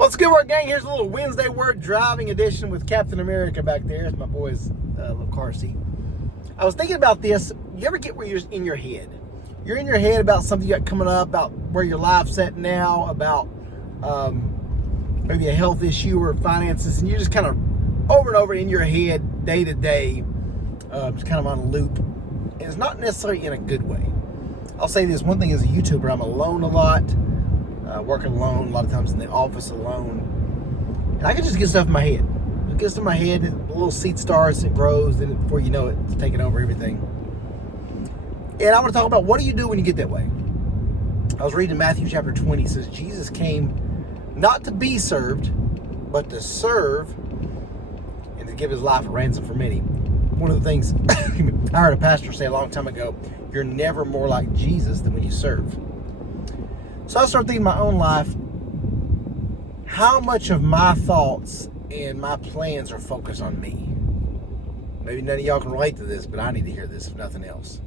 What's good, work gang? Here's a little Wednesday word driving edition with Captain America back there. It's my boy's little car seat. I was thinking about this. You ever get where you're in your head? You're in your head about something you got coming up, about where your life's at now, about maybe a health issue or finances, and you're just kind of over and over in your head day to day, just kind of on a loop. And it's not necessarily in a good way. I'll say this one thing: as a YouTuber, I'm alone a lot. Working alone, a lot of times in the office alone. And I can just get stuff in my head. It gets in my head, and the little seed starts, it grows, then before you know it, it's taking over everything. And I want to talk about, what do you do when you get that way? I was reading Matthew chapter 20. It says, Jesus came not to be served, but to serve and to give his life a ransom for many. One of the things I heard a pastor say a long time ago, you're never more like Jesus than when you serve. So I started thinking in my own life, how much of my thoughts and my plans are focused on me? Maybe none of y'all can relate to this, but I need to hear this, if nothing else.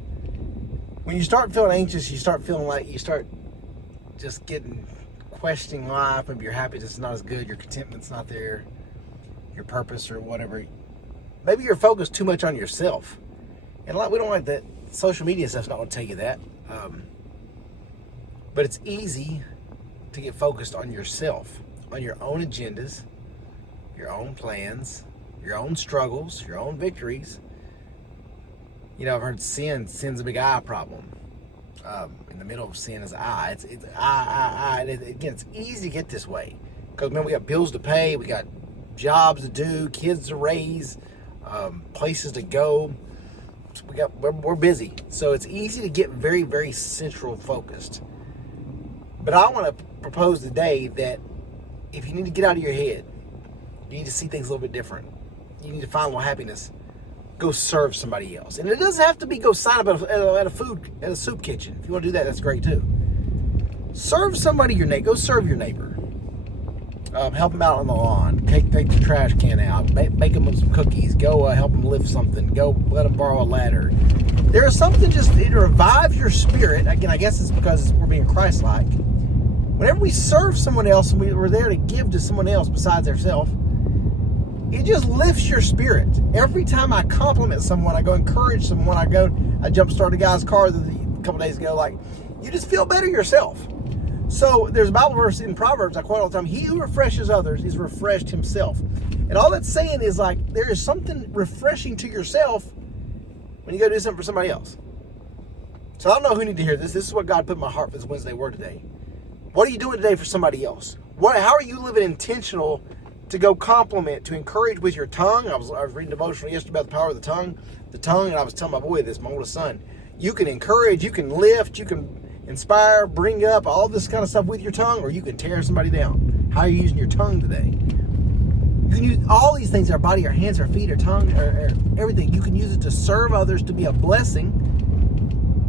When you start feeling anxious, you start feeling like you start just questioning life. Maybe your happiness is not as good, your contentment's not there, your purpose or whatever. Maybe you're focused too much on yourself. And we don't like that. Social media stuff's not going to tell you that. But it's easy to get focused on yourself, on your own agendas, your own plans, your own struggles, your own victories. You know, I've heard sin's a big I problem. In the middle of sin is I. It's I. And again, it's easy to get this way. Because, man, we got bills to pay, we got jobs to do, kids to raise, places to go. We're busy. So it's easy to get very, very central focused. But I want to propose today that if you need to get out of your head, you need to see things a little bit different. You need to find a little happiness. Go serve somebody else. And it doesn't have to be go sign up at a soup kitchen. If you want to do that, that's great too. Serve somebody go serve your neighbor. Help them out on the lawn. Take the trash can out. Make them some cookies. Go help them lift something. Go let them borrow a ladder. There's something it revives your spirit. Again, I guess it's because we're being Christ-like. Whenever we serve someone else and we're there to give to someone else besides ourselves, it just lifts your spirit. Every time I compliment someone, I go encourage someone, I jump-start a guy's car a couple days ago, like, you just feel better yourself. So there's a Bible verse in Proverbs I quote all the time, he who refreshes others is refreshed himself. And all that's saying is, like, there is something refreshing to yourself when you go do something for somebody else. So I don't know who need to hear this. This is what God put in my heart for this Wednesday word today. What are you doing today for somebody else? How are you living intentional to go compliment, to encourage with your tongue? I was reading devotional yesterday about the power of the tongue, and I was telling my boy this, my oldest son. You can encourage, you can lift, you can inspire, bring up, all this kind of stuff with your tongue, or you can tear somebody down. How are you using your tongue today? You can use all these things, our body, our hands, our feet, our tongue, our everything. You can use it to serve others, to be a blessing,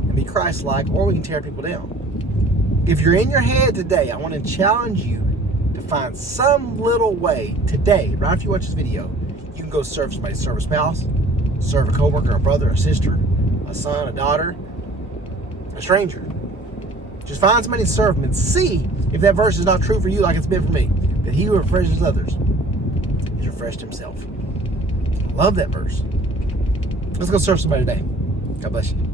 and be Christ-like, or we can tear people down. If you're in your head today, I want to challenge you to find some little way today, right after you watch this video, you can go serve somebody. Serve a spouse, serve a coworker, a brother, a sister, a son, a daughter, a stranger. Just find somebody to serve them and see if that verse is not true for you like it's been for me. That he who refreshes others is refreshed himself. I love that verse. Let's go serve somebody today. God bless you.